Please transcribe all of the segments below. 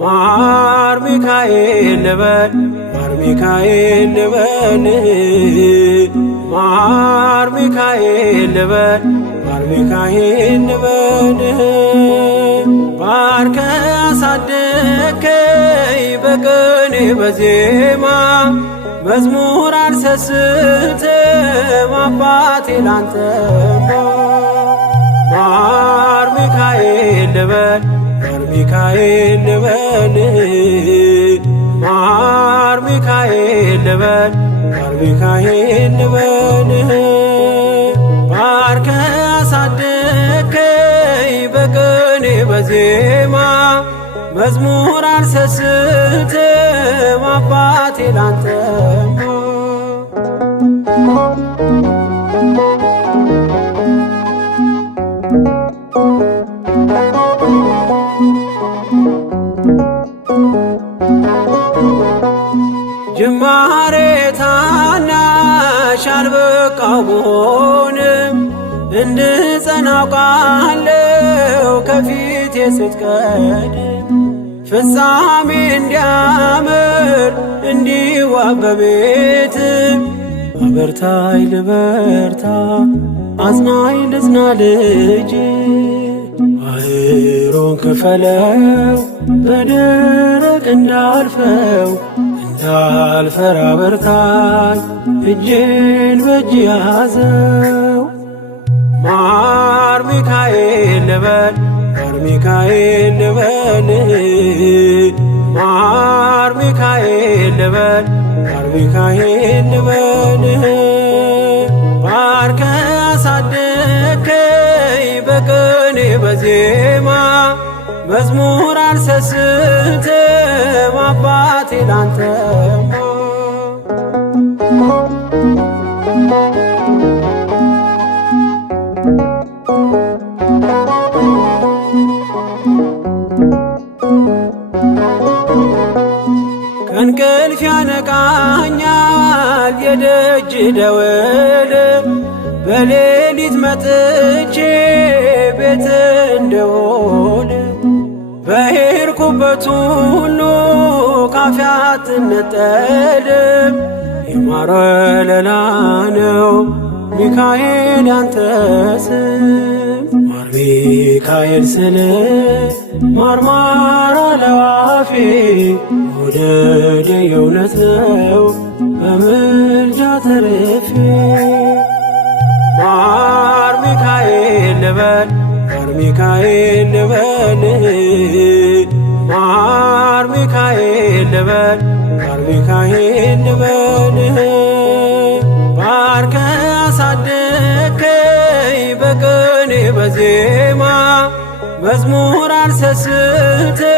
ማር ሚካኤል ልበል ማር ሚካኤል ልበል ማር ሚካኤል ልበል ማር ሚካኤል ልበል ባርከ አሳደከኝ በቅኔ በዜማ መዝሙር አልሰስትም አባቴ ላንተማ ማር ሚካኤል ልበል ማር ሚካኤል ልበል ማር ሚካኤል ልበል ማር ሚካኤል ልበል ባርከ አሳደከኝ በቅኔ በዜማ መዝሙር አልሰስትም አባቴ ላንተማ ጅማሬ ታናሽ አልበቃው ብሆንም እንድጸና አውቃለሁ ከፊቴ ስትቀድም ፍጻሜ እንዲያምር እንዲዋብ በቤት አበርታኝ ልበርታ አጽናኝ ልጽና ልጅ ባህሩን ክፈለው በደረቅ እንዳልፈው እንዳልፈራ በርታኝ እጄን በእጅ ያዘው ማር ሚካኤል ልበል ማር ሚካኤል ልበል ማር ሚካኤል ልበል ማር ሚካኤል ልበል ባርከ አሳደከኝ በቅኔ በዜማ መዝሙር አልሰስትም አባቴ ላንተማ ከእንቅልፍ ያነቃኛል የደጅ ደወል በሌሊት መጥቼ ቤት እንደውል በሄድኩበት ሁሉ ካፌ አትነጠልም የማር ወለላ ነው ሚካኤል ያንተ ስም ማር ሚካኤል ስል ማርማር አለው አፌ መውደድ የእውነት ነው በምልጃ ተርፌ ማር ሚካኤል ልበል ማር ሚካኤል ልበል ማር ሚካኤል ልበል ማር ሚካኤል ልበል ባርከ አሳደከኝ በቅኔ በዜማ መዝሙር አልሰስትም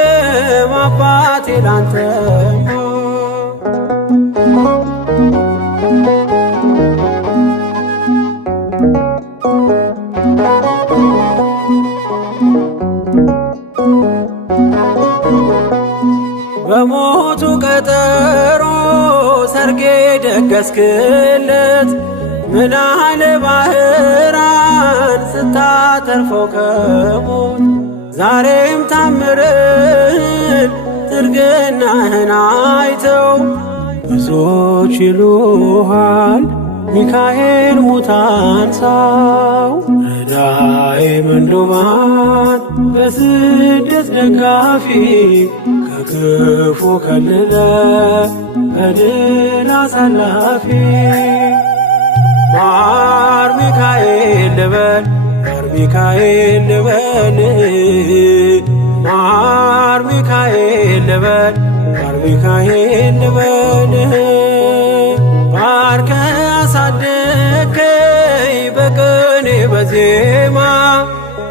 አባቴ ላንተማ በሞቱ ቀጠሮ ሰርጌ ደገስክለት ምናለ ባህራን ስታተርፈው ከሞት ዛሬም ታምርህን ትርግናህን አይተው ብዙዎች ይሉሃል ሚካኤል ሙታን ሳው ረዳኤ ምንዱባን በስደት ደጋፊ ከክፉ ከልለ በድል አሳላፊ ማር ሚካኤል ልበል ማር ሚካኤል ልበል ማር ሚካኤል ልበል ማር ሚካኤል ልበል አሳደከኝ በቅኔ በዜማ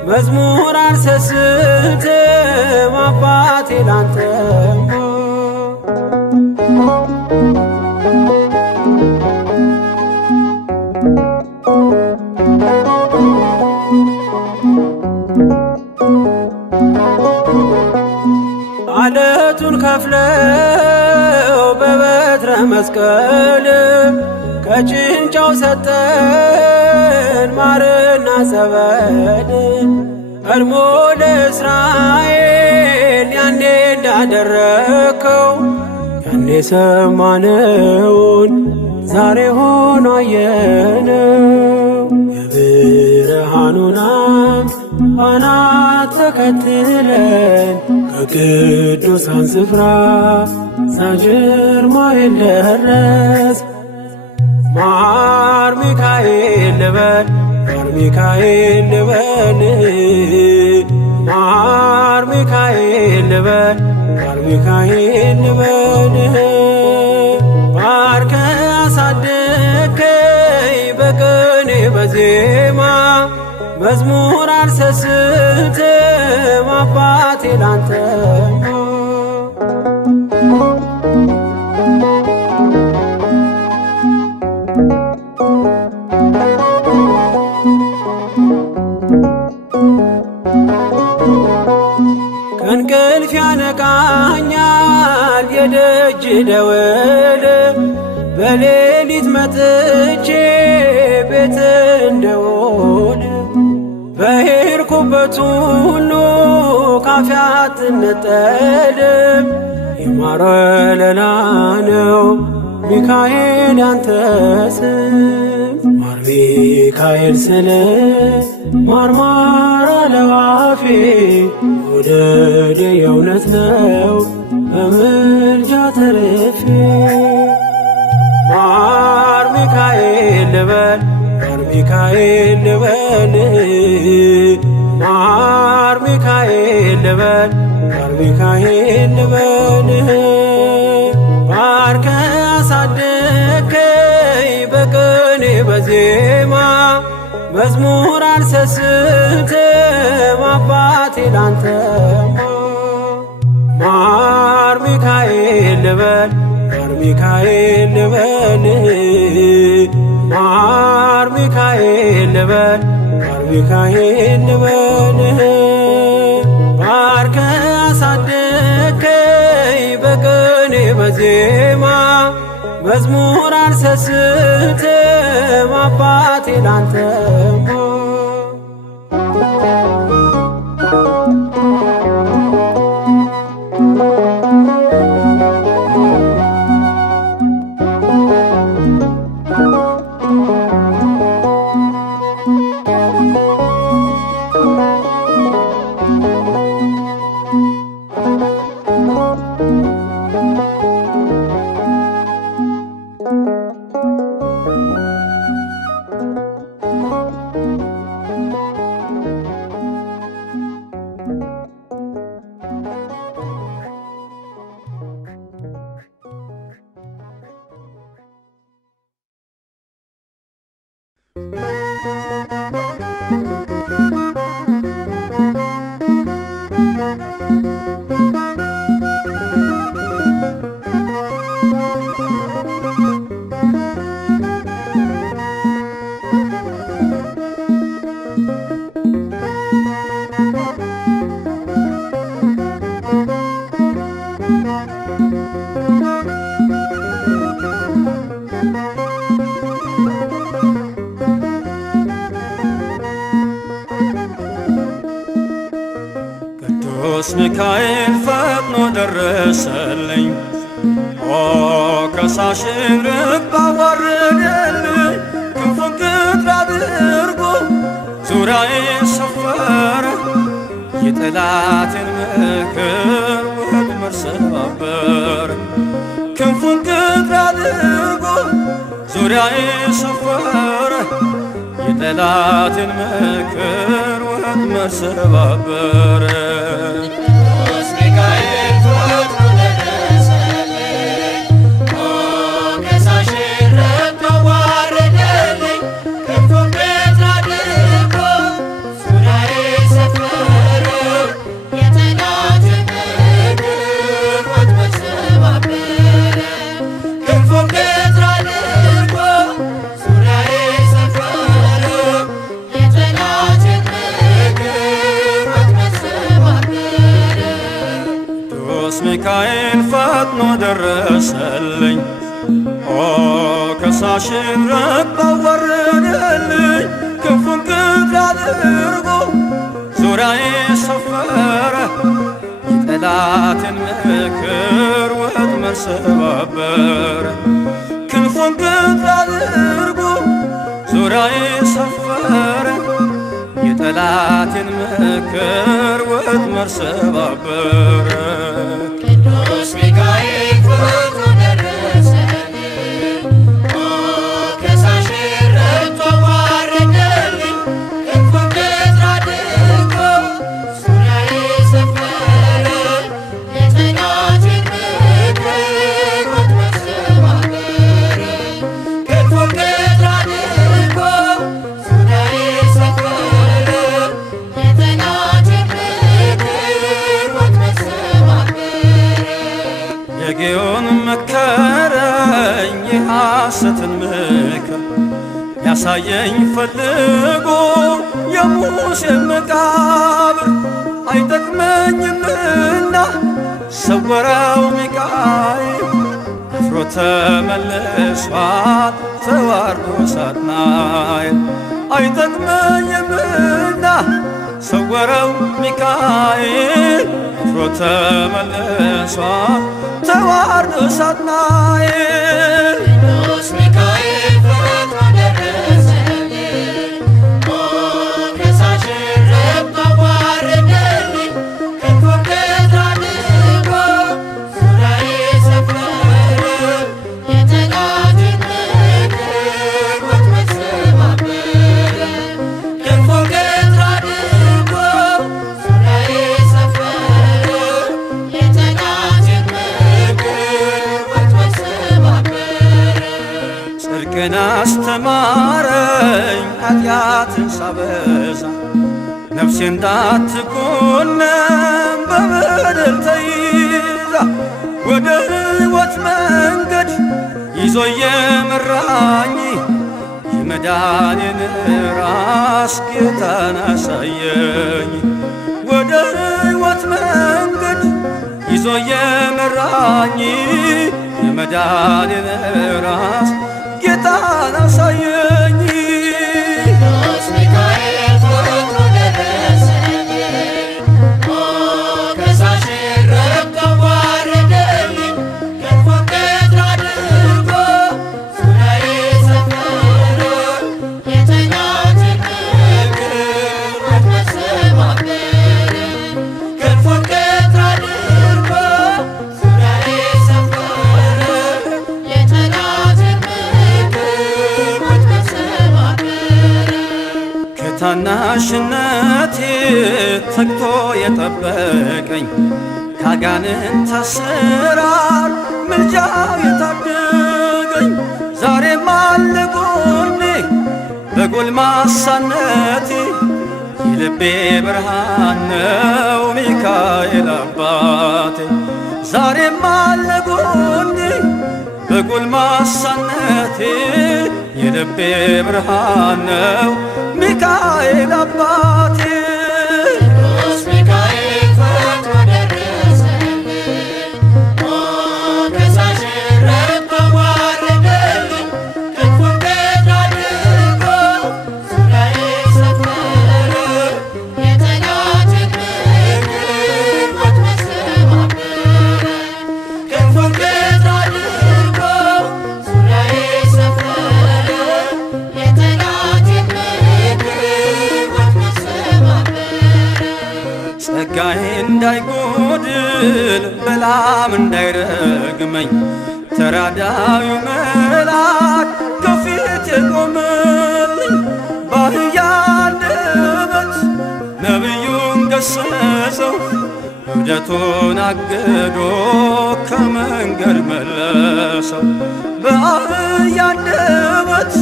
መዝሙር አልሰስትም አባቴ ላንተማ አለቱን ከፍለው በበትረ መስቀል ከጭንጫው ሰጠን ማርና ጸበል ቀድሞ ለእስራኤል ያኔ እንዳደረከው ያኔ ሰማነውን ዛሬ ሆኖ አየነው። የብርሃኑን አናት ተከትለን ከቅዱሳን ስፍራ ሳጅር ማይል ደረስ ማር ሚካኤል ልበል ማር ሚካኤል ልበል ማር ሚካኤል ልበል ማር ሚካኤል ልበል ባርከ አሳደከኝ በቅኔ በዜማ መዝሙር አልሰስትም አባቴ ላንተማ ከእንቅልፍ ያነቃኛል የደጅ ደወል በሌሊት መጥቼ ቤት እንደውል በሄድኩበት ሁሉ ካፌ አትነጠልም የማር ወለላ ነው ሚካኤል ያንተ ስም ማር ሚካኤል ስል ማርማር አለው አፌ መውደድ የእውነት ነው በምልጃ ተርፌ ማር ሚካኤል ልበል ማር ሚካኤል ልበል ማር ሚካኤል ልበል ማር ሚካኤል ልበል ባርከ አሳደከኝ በቅኔ በዜማ መዝሙር አልሰስትም አባቴ ላንተማ ማር ሚካኤል ልበል ማር ሚካኤል ልበል ማር ሚካኤል ልበል ማር ሚካኤል ልበል ባርከ አሳደከኝ በቅኔ በዜማ መዝሙር አልሰስትም አባቴ ላንተማ ቅዱስ ሚካኤል ፈጥኖ ደረሰልኝ ከሳሽን ርግብ አዋረደልኝ ክንፉን ቅጥር አድርጎ ዙሪያዬን ሰፈረ የጠላቴን ምክር ወጥመድ ሰባበረ ክንፉን ቅጥር አድርጎ ዙሪያዬን ሰፈረ የጠላቴን ምክር ወጥመድ ሰባበረ ቅዱስ ሚካኤል ፈጥኖ ደረሰልኝ ከሳሽን ርግብ አዋረደልኝ ደረሰልኝ። ኦ ከሳሽን ረባ ወረደልኝ ክንፉን ቅጥር አድርጎ ዙሪያዬ ሰፈረ የጠላቴን ምክር ወጥመድ ሰባበረ። ክንፉን ቅጥር አድርጎ ዙሪያዬ ሰፈረ የጠላቴን ምክር ወጥመድ ሰባበረ። ቅዱስ ሚካኤል ፈጥኖ ደረሰልኝ። ኦ ከሳሽን ረድቶ ዋረደልኝ ክንፉን ቅጥር አድርጎ ዙሪያዬ ሰፈረ የጠላቴን ምክር ወጥመድ ሰባበረ። ክንፉን ቅጥር አድርጎ ዙሪያዬ ሰፈረ የጠላቴን ምክር ወጥመድ ሰባበረ። የጌዮን መከረኝ የሐሰትን ምክር ያሳየኝ ፈልጎ የሙሴን መቃብር አይጠቅመኝምና ሰወረው ሚካኤል አፍሮ ተመልሷል ተዋርዶ ሳጥናኤል። አይጠቅመኝምና ሰወረው ሚካኤል አፍሮ ተመልሷል ተዋርዶ ሳጥናኤል። ቅዱስ ሚካኤል ፈጥኖ ደረሰልኝ። ኦ ከሳሽን ረድቶ ዋረደልኝ ክንፉን ቅጥር አድርጎ ዙሪያዬ ሰፈረ የጠላቴን ምክር ወጥመድ ሰባበረ። ክንፉን ቅጥር አድርጎ ዙሪያዬ ሰፈረ የጠላቴን ምክር ወጥመድ ሰባበረ። ጽድቅን አስተማረኝ ኃጢአትን ሳበዛ ነፍሴ እንዳትኮነን በበደል ተይዛ ወደ ሕይወት መንገድ ይዞ የመራኝ የመዳኔን ራስ ጌታን አሳየኝ። ወደ ሕይወት መንገድ ይዞ የመራኝ የመዳኔን ራስ ጌታን አሳየኝ። ቅዱስ ሚካኤል ፈጥኖ ደረሰልኝ። ኦ ከሳሽን ረድቶ ዋረደልኝ ክንፉን ቅጥር አድርጎ ዙሪያዬ ሰፈረ የጠላቴን ምክር ወጥመድ ሰባበረ። ክንፉን ቅጥር አድርጎ ዙሪያዬ ሰፈረ የጠላቴን ምክር ወጥመድ ሰባበረ። ከታናሽነቴ ተግቶ የጠበቀኝ ካጋንንት አሰራር ምልጃው የታደገኝ ዛሬም አለ ጎኔ በጎልማሳነቴ የልቤ ብርሃን ነው ሚካኤል አባቴ። ዛሬም አለ ጎኔ በጎልማሳነቴ የልቤ ብርሃን ነው ሚካኤል አባቴ። ቅዱስ ሚካኤል ፈጥኖ ደረሰልኝ። ኦ ከሳሽን ረድቶ ዋረደልኝ ክንፉን ቅጥር አድርጎ ዙሪያዬ ሰፈረ የጠላቴን ምክር ወጥመድ ሰባበረ። ክንፉን ቅጥር አድርጎ ዙሪያዬ ሰፈረ የጠላቴን ምክር ወጥመድ ሰባበረ። ጸጋዬ እንዳይጎድል በላም እንዳይረግመኝ ተራዳዩ መልአክ ከፊት የቆመልኝ በአህያ አንደበት ነቢዩን ገሰጸው እብደቱን አግዶ ከመንገድ መለሰው። በአህያ አንደበት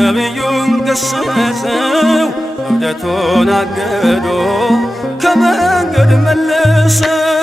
ነቢዩን ገሰጸው እብደቱን አግዶ ከመንገድ መለሰው።